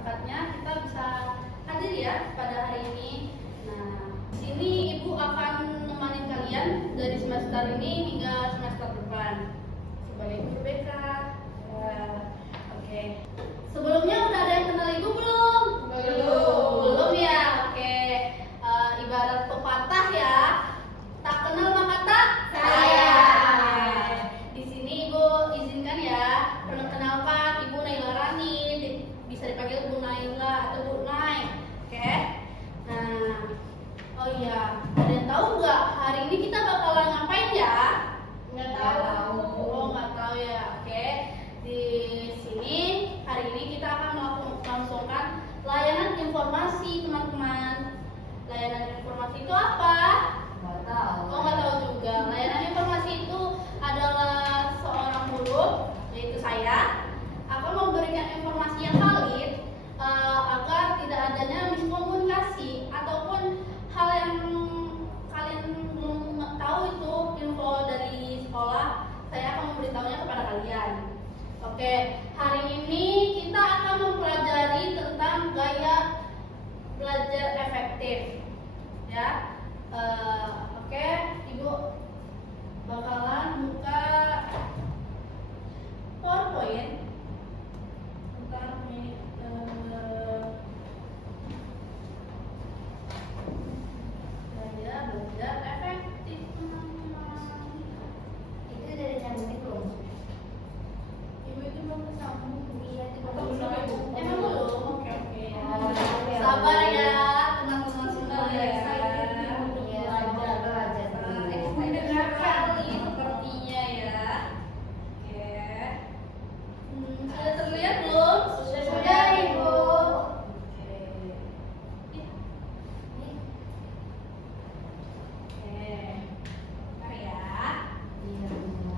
berkatnya kita bisa hadir ya pada hari ini. Nah, di sini Ibu akan menemani kalian dari semester ini hingga semester depan sebagai guru BK. Oke. Sebelumnya udah ada yang kenal Ibu belum? Belum ya. Oke. Ibarat pepatah ya. Tak kenal maka tak sayang. Di sini Ibu izinkan ya perkenalkan Ibu Naila Rani, bisa dipanggil Bu Naila atau Bu Nai. Oke. Nah, oh iya, ada yang tahu nggak hari ini kita bakalan ngapain ya? Nggak tahu. Oh, nggak tahu ya. Oke. Di sini hari ini kita akan melangsungkan layanan informasi, teman-teman. Layanan informasi itu apa? Nggak tahu. Oh, nggak tahu juga. Layanan informasi itu adalah seorang guru, yaitu saya, akan memberikan informasi yang valid agar tidak adanya miskomunikasi ataupun hal yang kalian belum tahu itu info dari sekolah. Saya akan memberitahunya kepada kalian. Oke, hari ini kita akan mempelajari tentang gaya belajar efektif. Ya, oke, Ibu bakalan buka PowerPoint tentang ini gaya belajar efektif, teman-teman. Itu dari nyambungin belum? Ibu itu belum kesambung. Iya, itu Atau belum. belum, Ibu? Emang belum? Oke. Oke. Sabar ya, teman-teman semua ya. Mendengar kali sepertinya ya. Oke. Sudah terlihat belum? Sudah, Ibu. Oke. Oke. Bentar ya. Iya, Bu.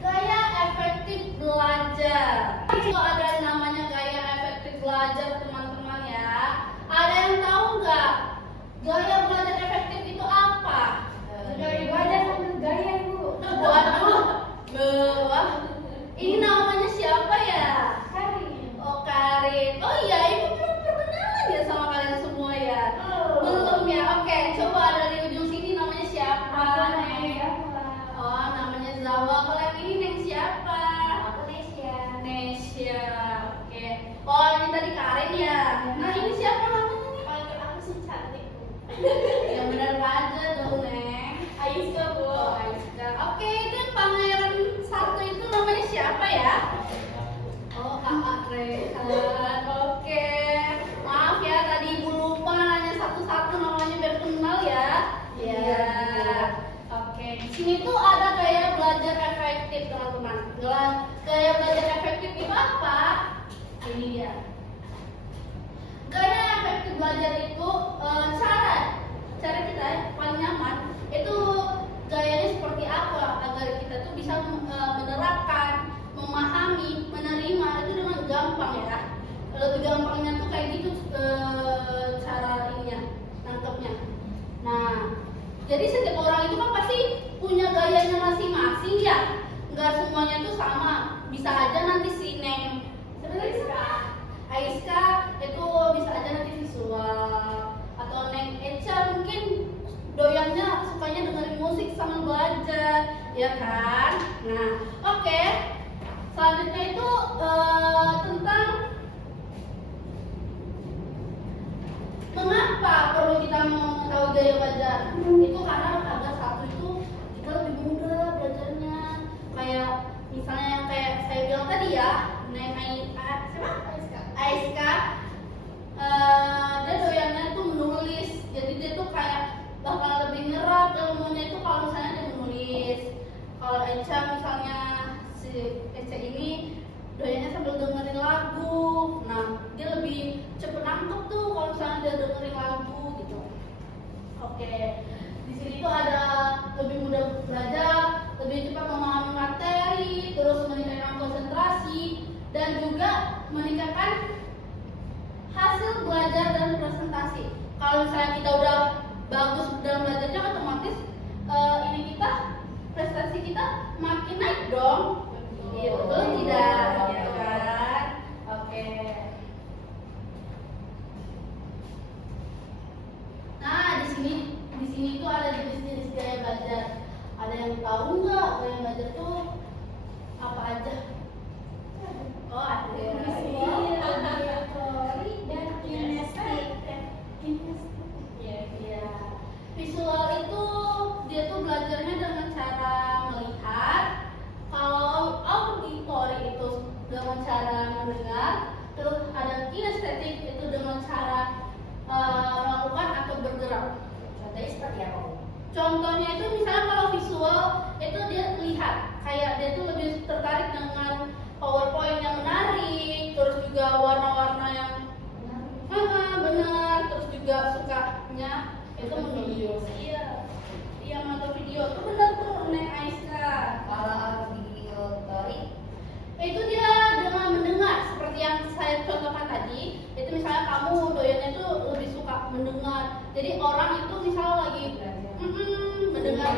Gaya efektif belajar. Kalau ada namanya gaya efektif belajar, teman-teman ya. Ada yang tahu nggak? Gaya belajar efektif itu apa? Gaya belajar sambil gaya, Bu. Waduh, wah. Ini namanya siapa ya? Karin. Oh, Karin. Oh iya, Ibu belum perkenalan ya sama kalian semua ya? Belum ya? Oke, coba dari ujung sini namanya siapa? Neng? Oh, namanya Zawa. Kalau yang ini Neng siapa? Aku Nesya. Nesya. Oke. Oh, ini tadi Karin ya? Nah, ini siapa namanya nih? Aku sih cantik, Bu. Yang benar aja dong, Neng. Aiska, Bu. Oh, Aiska. Oke, itu yang pangeran satu itu namanya siapa ya? Oh, Kakak Rehan. Oke. Maaf ya, tadi Ibu lupa nanya satu-satu namanya biar kenal ya. Iya. Oke, di sini tuh ada gaya belajar efektif, teman-teman. Gaya belajar efektif itu apa? Ini dia. Gaya efektif belajar itu cara kita paling nyaman itu gayanya seperti apa agar kita tuh bisa menerapkan, memahami, menerima itu dengan gampang ya. Lebih gampangnya tuh kayak gitu cara ininya, nangkepnya. Nah, jadi setiap orang itu kan pasti punya gayanya masing-masing ya. Nggak semuanya tuh sama. Bisa aja nanti si Neng Aiska itu bisa aja nanti visual, atau Neng Echa mungkin doyannya sukanya dengerin musik sambil belajar, ya kan? Nah, oke. Selanjutnya itu tentang mengapa perlu kita mengetahui gaya belajar. Itu karena agar satu itu kita lebih mudah belajarnya. Kayak misalnya yang kayak saya bilang tadi ya, Neng Aiska, dia doyannya tuh menulis. Jadi dia tuh kayak bakal lebih nyerap ilmunya itu kalau misalnya dia menulis. Kalau Echa misalnya, si Echa ini doyannya sambil dengerin lagu. Nah, dia lebih cepet nangkep tuh kalau misalnya dia dengerin lagu gitu. Oke, di sini tuh ada lebih mudah belajar, lebih cepat memahami materi, terus meningkatkan konsentrasi, dan juga meningkatkan hasil belajar dan presentasi. Kalau misalnya kita udah bagus dalam belajarnya, otomatis ini kita prestasi kita makin naik dong. Iya, betul tidak? Ya kan? Oke. kayak dia tuh lebih tertarik dengan PowerPoint yang menarik, terus juga warna-warna yang benar, terus juga sukanya itu menulis. Iya nonton video tuh benar tuh Neng Aisyah. Kalau video story Itu dia dengan mendengar seperti yang saya contohkan tadi. Itu misalnya kamu doyannya tuh lebih suka mendengar. Jadi orang itu misalnya lagi mendengar.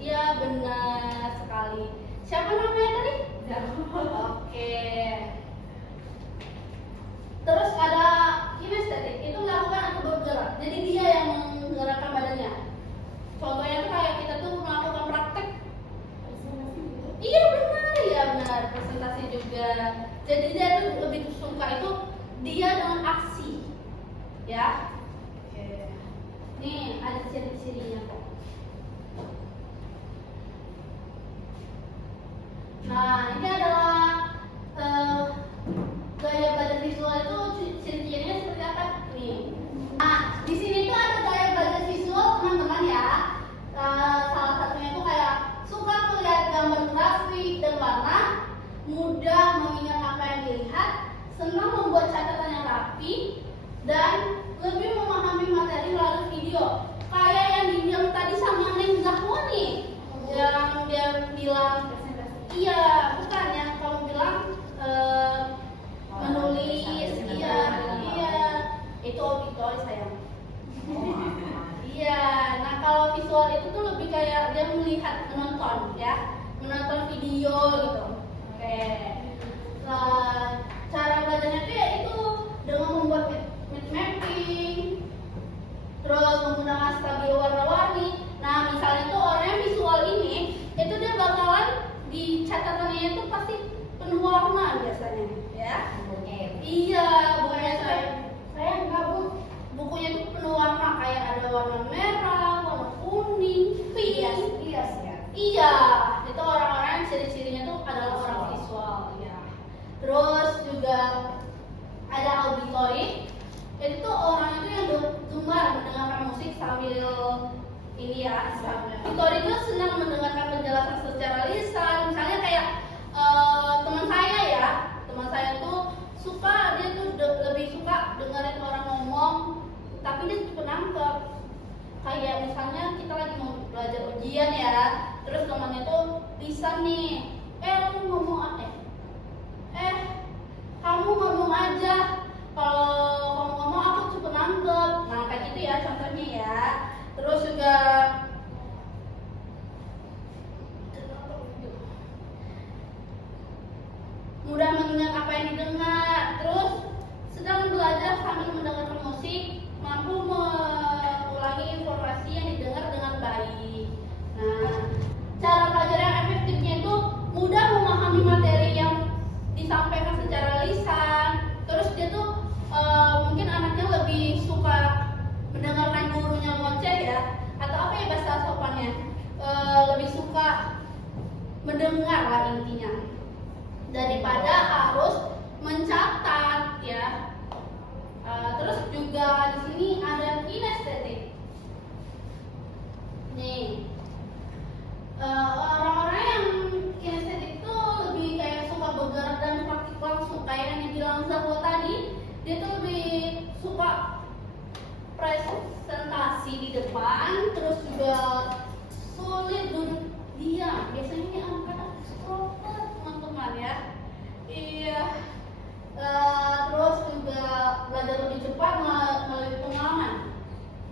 Iya benar sekali. Siapa namanya tadi? Oke. Terus ada kinestetik, itu melakukan atau bergerak. Jadi dia yang menggerakkan badannya. Contohnya tuh kayak kita tuh melakukan praktek. Iya benar, presentasi juga. Jadi dia tuh lebih suka itu dia dengan aksi, ya. Oke. Nih ada ciri-cirinya kok. Nah ini adalah gaya badan visual itu ciri-cirinya seperti apa nih? Nah di sini tuh ada gaya badan visual teman-teman ya. Salah satunya itu kayak suka melihat gambar grafik dan warna, mudah mengingat apa yang dilihat, senang membuat catatan yang rapi, dan lebih memahami materi melalui video. Kayak yang dibilang tadi sama Neng Zahwa nih, yang dia bilang, iya bukan yang kamu bilang menulis, iya, itu auditori sayang. Iya, nah kalau visual itu tuh lebih kayak dia melihat, menonton ya, menonton video gitu. Oke. Nah, cara belajarnya tuh ya itu dengan membuat mind mapping, terus menggunakan stabilo warna-warni. Nah, misalnya tuh orangnya visual ini, itu dia bakalan di catatannya itu pasti penuh warna biasanya, ya. Iya, bukunya saya enggak bu. Bukunya itu penuh warna, kayak ada warna merah, warna kuning, pink. Iya, itu orang-orang yang ciri-cirinya tuh adalah orang visual, ya. Terus juga ada auditory, itu tuh orang itu yang gemar mendengarkan musik sambil ini ya. Auditory itu senang mendengarkan penjelasan secara lisan, misalnya kayak teman saya tuh suka, dia tuh lebih suka dengerin orang ngomong, tapi dia cepet nangkep. Kayak misalnya kita lagi mau belajar ujian ya, terus temannya tuh lisan nih, lu ngomong apa? Kamu ngomong aja. Kalau kamu ngomong aku cepet nangkep. Nah kayak gitu ya contohnya ya. Terus juga mudah mengingat apa yang didengar. Terus sedang belajar sambil mendengarkan musik, mampu mengulangi informasi yang didengar dengan baik. Nah, cara belajar yang efektifnya itu mudah memahami materi yang disampaikan secara lisan. Terus dia tuh mungkin anaknya lebih suka mendengarkan gurunya ngoceh ya, atau apa ya bahasa sopannya, lebih suka mendengar lah intinya, daripada harus mencatat ya. Terus juga di sini ada kinestetik. Nih, orang-orang yang kinestetik itu lebih kayak suka bergerak dan praktik langsung, kayak yang dibilang Zahwa tadi. Dia tuh lebih suka presentasi di depan, terus juga sulit duduk diam. Biasanya ini anak-anak extrovert teman-teman ya. Iya. Terus juga belajar lebih cepat melalui pengalaman.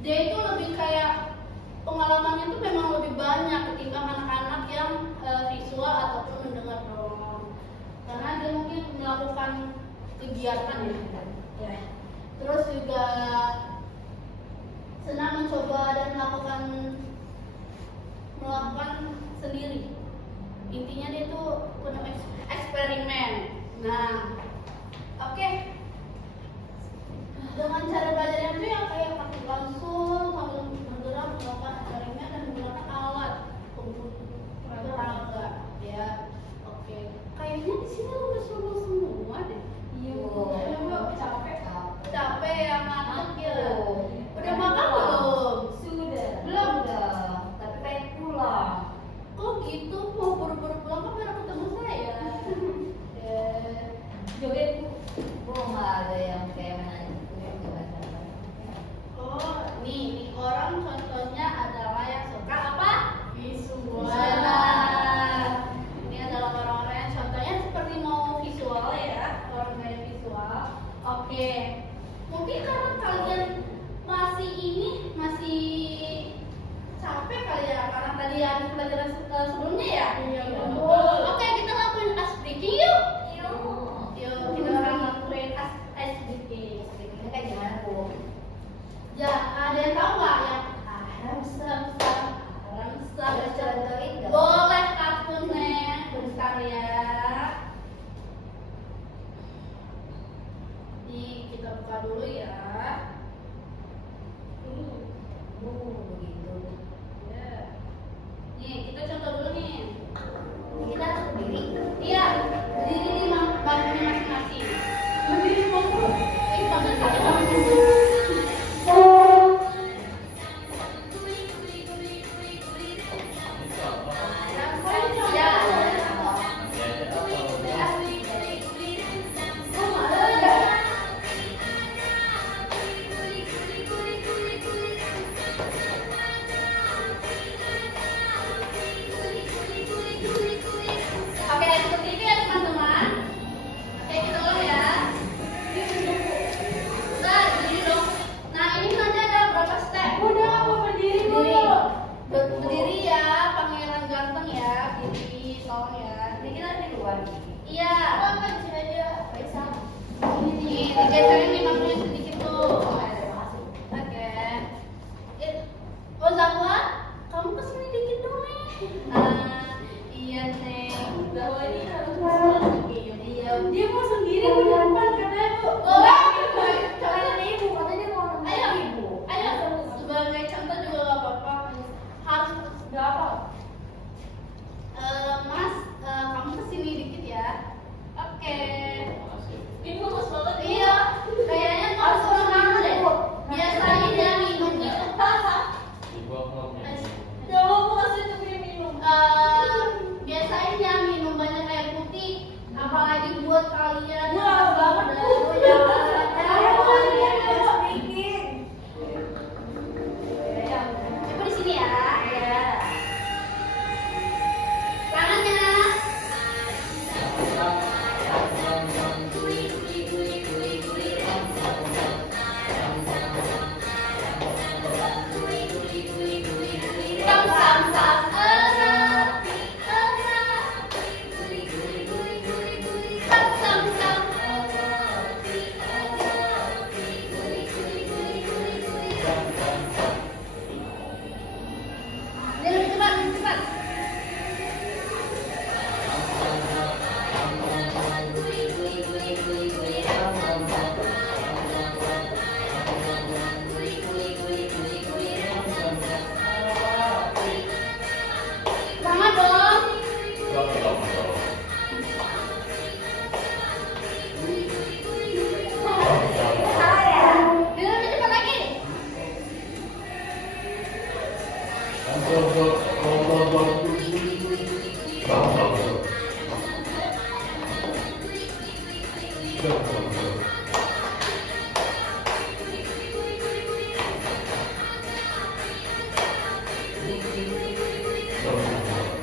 Dia itu lebih kayak pengalamannya itu memang lebih banyak ketimbang anak-anak yang visual ataupun mendengar doang. Karena dia mungkin melakukan kegiatan ya. Terus juga senang mencoba dan melakukan sendiri. Intinya dia tuh penuh eksperimen. Nah, oke. Dengan cara belajarnya itu yang kayak praktik langsung, sambil bergerak, melakukan eksperimen dan menggunakan alat peraga, ya. Oke. Kayaknya di sini udah semua deh. Iya. Capek ya, ngantuk ya. Udah makan belum? Sudah. Belum. Tapi pengen pulang. Kok gitu? Mau buru-buru pulang apa tolong ya. Ini kita di luar. Iya. Apa di sini aja? Bisa. Ini digeserin nih maksudnya sedikit tuh. Terima kasih. Oke. Oh Zahwa, kamu kesini dikit dong nih. Iya Neng. Zahwa ini harus masuk Iya, dia mau sendiri di depan katanya Bu. Oh, katanya ibu, katanya mau Ayo, nemenin ibu. ayo sebagai contoh juga gak apa-apa. Harus Gak apa. Mas, kamu kesini dikit ya. Oke. Ini bagus banget. Iya, kayaknya harus orang deh. Biasanya dia minum itu. Gak mau kasih tuh minum. Biasanya dia minum banyak air putih, apalagi buat kalian. Wah, banget, Bu. Saya mau lihat yang bikin. Coba di sini ya. Tangannya. Sam sam sam erat, erat. Sam sam sam. Lebih cepat, lebih cepat. Semangat dong. Lebih cepat lagi.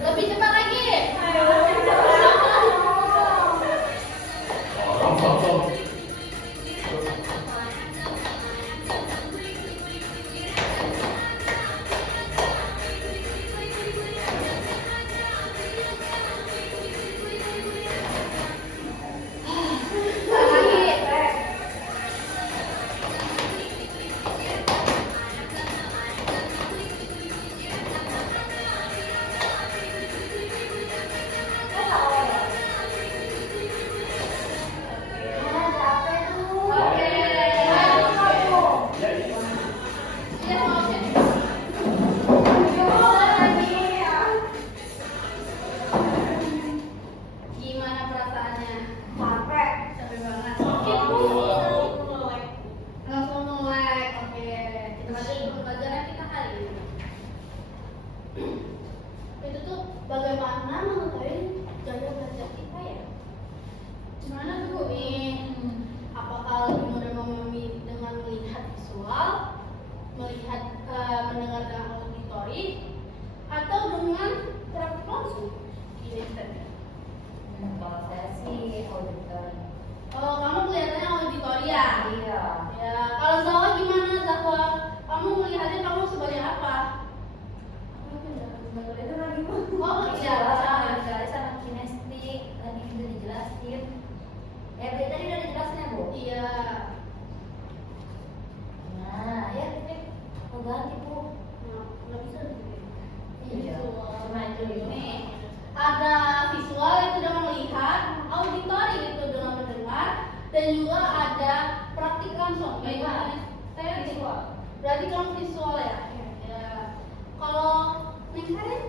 Lebih cepat lagi. Lagi. Oke. Iya, oke. Gimana perasaannya? Capek banget. Langsung mulai. Oke. Kita masuk ke pelajaran kita hari ini. Itu tuh bagaimana mengetahui gaya belajar kita ya? Gimana tuh nih? Apakah lebih mudah memahami dengan melihat visual, melihat mendengarkan auditori, atau dengan praktik langsung? Ini tadi. Kalau saya sih auditor. Oh, kamu kelihatannya auditori ya? Iya. Ya, kalau Zahwa gimana Zahwa? Kamu melihatnya kamu sebagai apa? Oh, iya. Sama kinestik tadi udah dijelasin. Tadi udah dijelasin ya, Bu? Iya. Nah, ya mau ganti, Bu. Nah, nggak bisa gitu. Iya. Cuma itu Ini ada visual itu dengan melihat, auditori itu dengan mendengar, dan juga ada praktik langsung. Iya. Saya Visual. Berarti kamu visual ya? Ya. Kalau Neng Karin?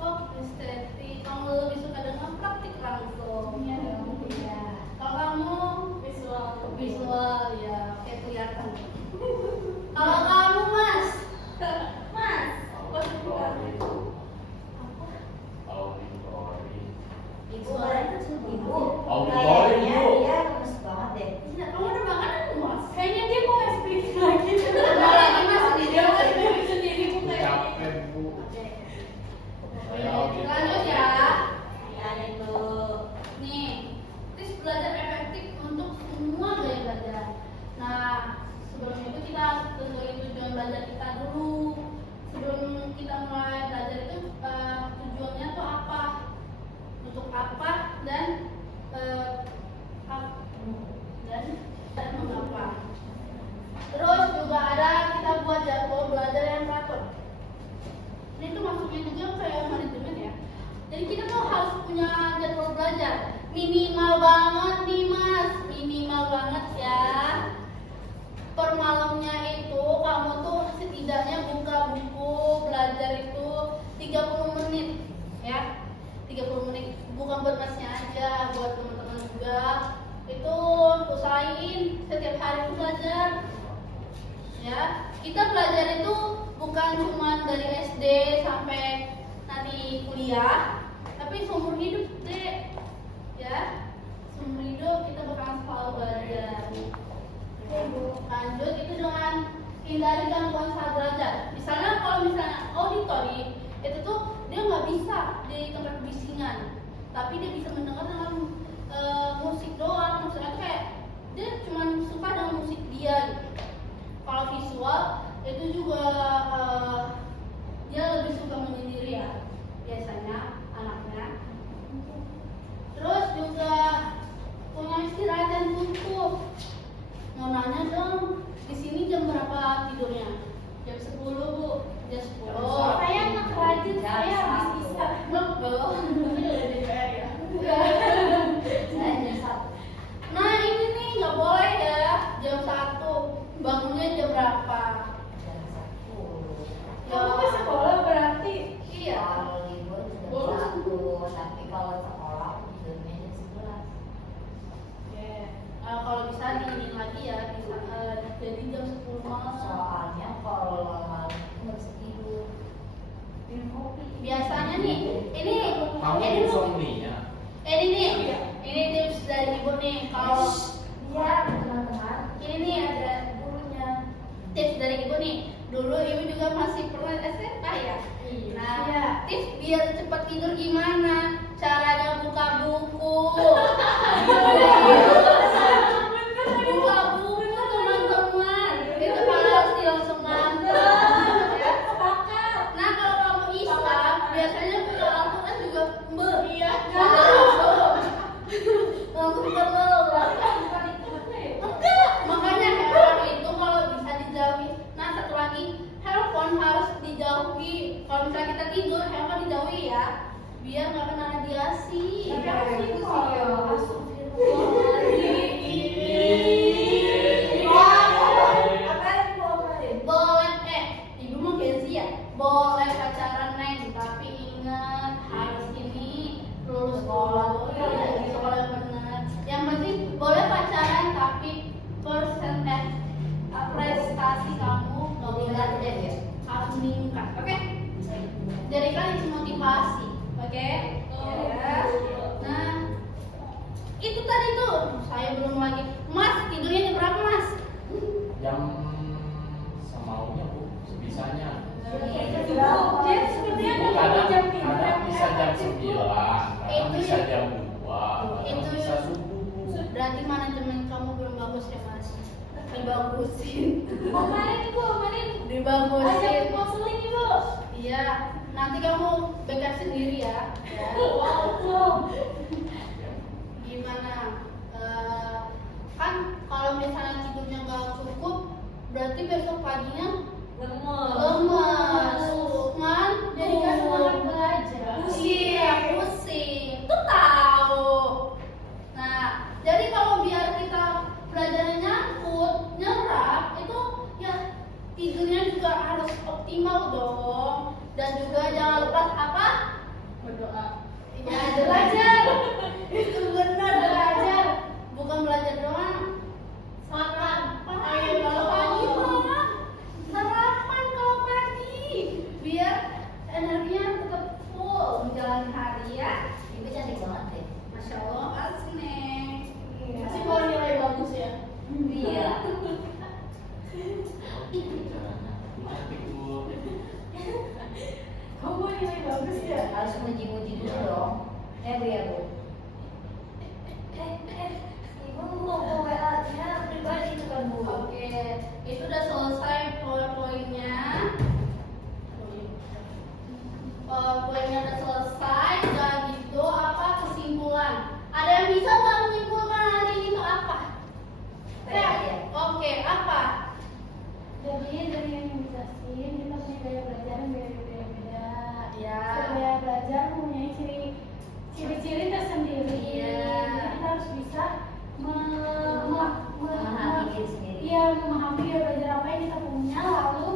Oh, estetik. Kamu lebih suka dengan praktik langsung. Iya dong. Iya. Kalau kamu visual. Visual ya, kayak kelihatan. Kalau kamu Mas? Mas? Ibu kan ibu. Auditori, Kayaknya Bu. dia lemes banget deh. Iya, kamu udah banget Mas? Kayaknya dia mau speak lagi. Udah lagi Mas, dia Dia mau lagi. speak sendiri bukan minimal banget nih Mas, minimal banget ya. Per malamnya itu kamu tuh setidaknya buka buku belajar itu 30 menit ya. 30 menit bukan buat Masnya aja, buat teman-teman juga. Itu usahain setiap hari itu belajar. Ya, kita belajar itu bukan cuma dari SD sampai nanti kuliah, tapi seumur hidup deh. Ya, seumur hidup kita bakal selalu belajar. Oke Bu, lanjut itu dengan hindari gangguan saat belajar. Misalnya auditori itu tuh dia nggak bisa di tempat bisingan, tapi dia bisa mendengar dengan musik doang. Maksudnya kayak dia cuma suka dengan musik dia gitu. Kalau visual itu juga dia lebih suka menyendiri ya biasanya anaknya. Terus juga punya istirahat yang cukup. Mau nanya dong, di sini jam berapa tidurnya? Jam 10 Bu. Jam 10. Saya anak rajin, saya habis bisa. Belum. Saya jam 1. Nah ini nih nggak boleh ya jam 1. Bangunnya jam berapa? Jam 10. Kamu ke sekolah berarti? Iya. Kalau libur jam 1, tapi kalau sekolah tidurnya jam 11. Oke. Kalau bisa diinin lagi ya, bisa jadi jam 10 malam. Soalnya kalau malam itu nggak bisa tidur. Minum kopi. Biasanya nih, ini Kamu ini insomnia. ini tips dari ibu nih. Kalau Iya, teman-teman. ini nih ada gurunya. Tips dari ibu nih. Dulu ibu juga masih pernah SMA ya. Nah, Iya. tips biar cepat tidur gimana? Caranya buka buku. Buka buku teman-teman. Itu pasti langsung ngantuk ya. Nah kalau kamu Islam biasanya buka Al-Quran juga iya langsung kelel. Enggak, makanya hewan itu kalau bisa dijauhi. Nah satu lagi, handphone harus dijauhi. Kalau misalnya kita tidur, handphone dijauhi ya, biar nggak kena radiasi. Tapi aku sih ya. Boleh, ibu mau Genzi ya? Boleh pacaran neng, tapi ingat harus ini lulus sekolah. Sekolah yang benar. Yang penting boleh pacaran tapi prestasi kamu nggak boleh deh, harus meningkat, oke? Jadi kan itu motivasi, oke? Ya. Nah, itu tadi tuh saya belum lagi. Mas tidurnya jam berapa Mas? Jam semaunya Bu, sebisanya. Jadi sepertinya Bu, ada jam kadang bisa jam 9, kadang Itu bisa ya. jam 2, kadang Itu bisa ya. subuh. Berarti manajemen kamu belum bagus ya Mas? Dibagusin. Kemarin ajak Dibagusin. konseling Ibu. Iya, nanti kamu backup sendiri ya. Ya. Gimana? Kan kalau misalnya tidurnya nggak cukup, berarti besok paginya lemas, ngantuk, Jadi nggak semangat belajar. iya, pusing, tuh tahu. Nah, jadi kalau biar kita belajarnya nyerap itu ya tidurnya juga harus optimal dong. Dan juga jangan lupa apa? Berdoa. Ya, belajar. Itu benar belajar. Bukan belajar doang. Sarapan. Ayo kalau pagi mah. Sarapan kalau pagi. Biar energinya tetap full menjalani hari ya. Ibu cantik banget deh. Masya Allah, asli. Masih bawa nilai bagus ya. Iya. Cantik Bu. Kamu bawa nilai bagus ya. Harus muji-muji dulu dong. Bu ya Bu. Ibu mau WA-nya pribadi itu kan Bu. Oke, itu udah selesai poin-poinnya. Poinnya udah selesai. Udah gitu apa kesimpulan? Ada yang bisa nggak menyimpulkan hari ini itu apa? Iya. Oke, apa? Jadi dari yang dijelasin kita punya gaya belajar yang beda-beda. Ya. Gaya belajar mempunyai ciri-ciri tersendiri. Iya. harus bisa Memahami diri sendiri. Iya, memahami ya belajar apa yang kita punya, lalu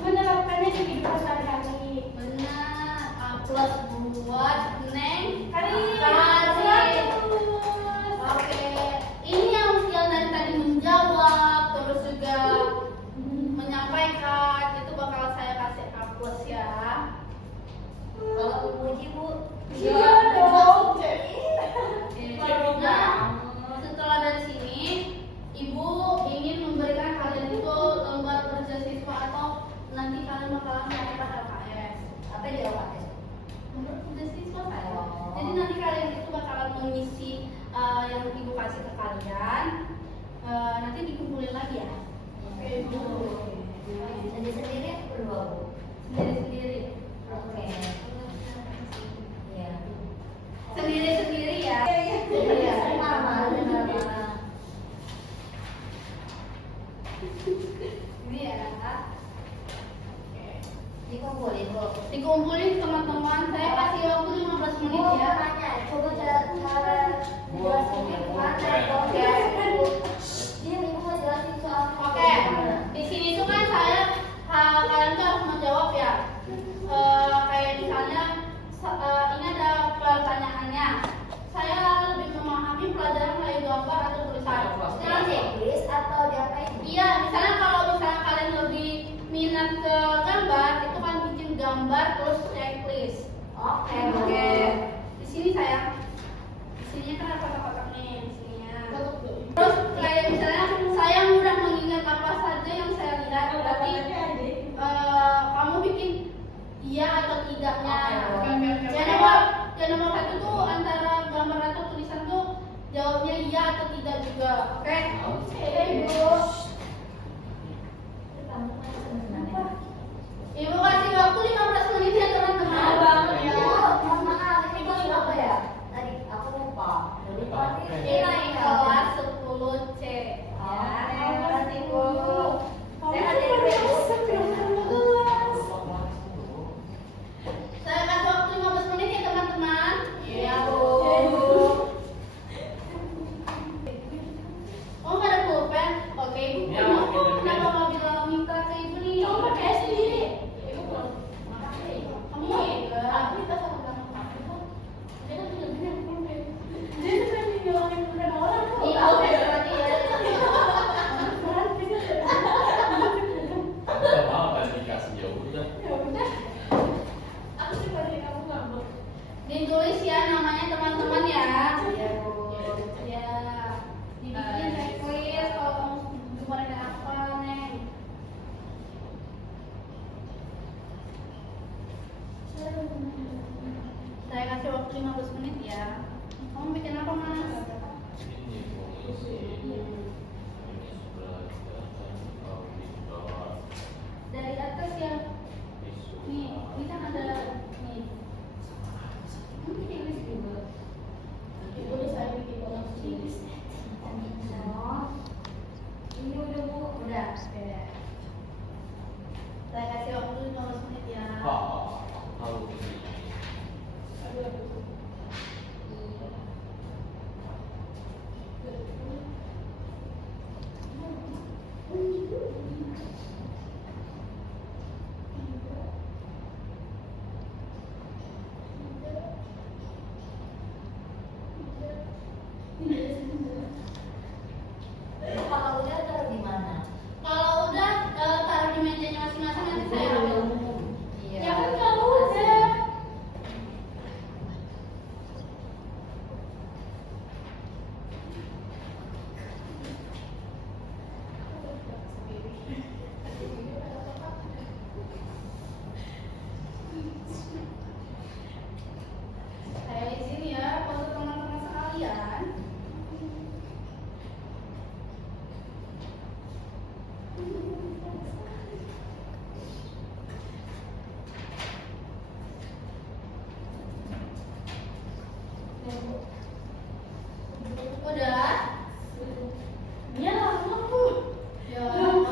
menerapkannya di kehidupan sehari-hari. Benar. A plus buat Neng Karin. Oke, ini yang dari tadi menjawab, terus juga menyampaikan, itu bakal saya kasih A plus ya. Kalau memuji Bu, Iya dong. Nah, setelah dari sini, Ibu ingin memberikan kalian itu lembar kerja siswa atau nanti kalian bakalan melakukan LKS. apa di LKS? Lembar kerja siswa kan? Oh. Jadi nanti kalian itu bakalan mengisi yang Ibu kasih ke kalian. Nanti dikumpulin lagi ya. Oke, Bu. Sendiri-sendiri atau berdua Bu? Sendiri-sendiri. Oke. Iya. Sendiri-sendiri ya. Iya, sama. Ini ya. Dikumpulin Bu. Dikumpulin teman-teman. Saya kasih waktu 15 menit Oh, ya. makanya coba cara jelasinnya gimana? Oke. Dia minggu mau jelasin soal Oke, di sini tuh kan kalian tuh harus menjawab ya. Kayak misalnya ini ada pertanyaannya. Saya lebih memahami pelajaran kayak gambar atau tulisan. Dengan checklist atau diapain? Iya, misalnya kalau misalnya kalian lebih minat ke gambar, itu kan bikin gambar terus checklist. Oke. Oke. Di sini sayang. Di sini kan ada kotak-kotak nih di sininya. Terus kayak misalnya saya mudah mengingat apa saja yang saya lihat, berarti kamu bikin iya atau tidaknya. Yang nomor satu tuh antara gambar atau tulisan tuh jawabnya iya atau tidak juga. Oke? Oke, Ibu. Ibu kasih waktu 15 menit ya teman-teman. Mohon maaf, ini kelas berapa ya? Tadi aku lupa. Kita di kelas 10C. Ya. Terima kasih Bu. Saya hadir Bu. Saya kasih waktu 15 menit ya teman-teman. Iya Bu. Oh nggak ada pulpen? Oke Ibu. Ya, Kenapa nggak bilang minta ke Ibu nih? Kamu pakai sendiri. Ibu belum. Kamu enggak? Aku minta sama kamu. Dia kan punya banyak pulpen. Dia tuh kan dibilangin bukan orang kok. Iya, oke berarti ya. Udah mau kan dikasih ya udah. Ya udah. Aku sih pada kamu ngambek. Ditulis ya namanya teman-teman ya. Iya Bu. Ya. Dibikin checklist kalau kamu kemarin apa Neng. Saya kasih waktu 15 menit ya. Kamu bikin apa Mas? Ini fungsi ini sudah Dari atas ya. Nih, ini kan ada nih. Ini checklist juga. Ibu udah saya bikin ulang checklist. Ini udah Bu. Udah. Oke. Saya kasih waktu 15 menit ya. kalau begini. Kalau udah taruh di mana? Kalau udah taruh di mejanya masing-masing nanti saya ambil. Iya. Ya kan kamu udah. Saya izin ya untuk teman-teman sekalian. Udah? Ya lama Bu. Ya, Belum,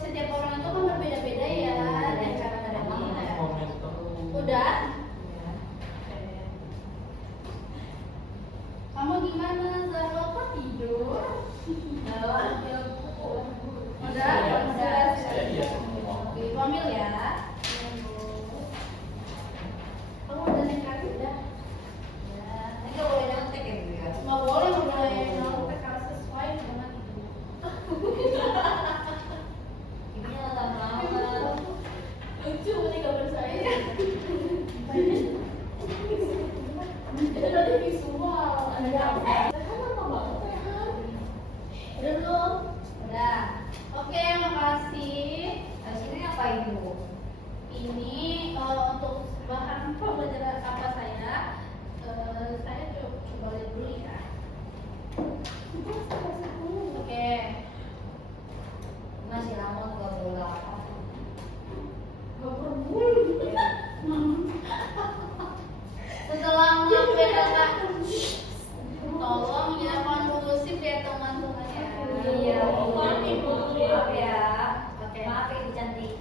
setiap orang itu kan berbeda-beda ya dan cara berpikirnya. Komen terus. Udah? Kamu gimana? Zahra kok tidur? Udah. Saya iya semua. Oke, Pamil ya. Kamu udah naik kaki udah? Ini nggak boleh nyontek ya Bu ya? Nggak boleh nyontek harus sesuai dengan itu. Ibunya nggak tahu. Lucu nih gambar saya. Itu tadi visual. Ada apa? Kan lama banget ya. Udah belum? Udah. Oke, makasih. Habis ini apa Ibu? Ini untuk bahan pembelajaran apa saya? Saya coba lihat dulu ya. Oke. Masih lama nggak bola. Setelah melakukan kakak, tolong ya kondusif ya teman-teman ya. Iya, Maaf, Ibu. maaf ya. Oke. Maaf ya Ibu cantik.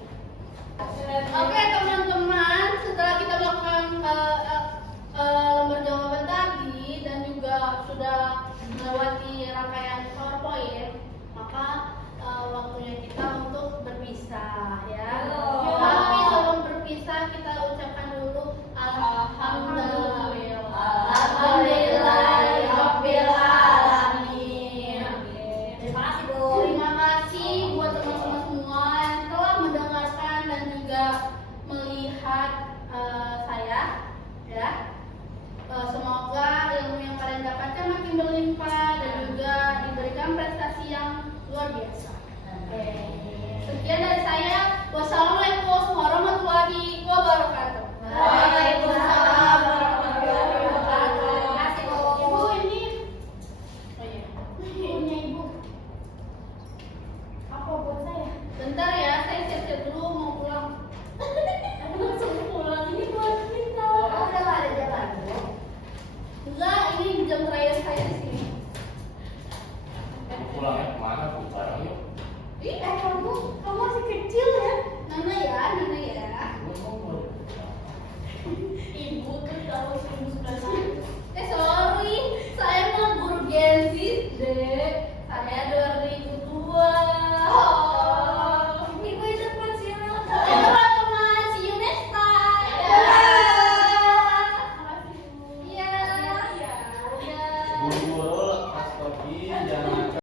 Oke teman-teman, setelah kita melakukan lembar jawaban tadi dan juga sudah melewati rangkaian PowerPoint, maka waktunya kita untuk berpisah ya. Halo. Tapi sebelum berpisah kita ucapkan dulu alhamdulillah. Alhamdulillahirabbil alamin. Terima kasih Bu. Terima kasih buat teman-teman semua yang telah mendengarkan dan juga melihat saya ya. Semoga ilmu yang kalian dapatkan makin berlimpah dan juga diberikan prestasi yang luar biasa. Sekian dari saya. Wassalamualaikum warahmatullahi wabarakatuh.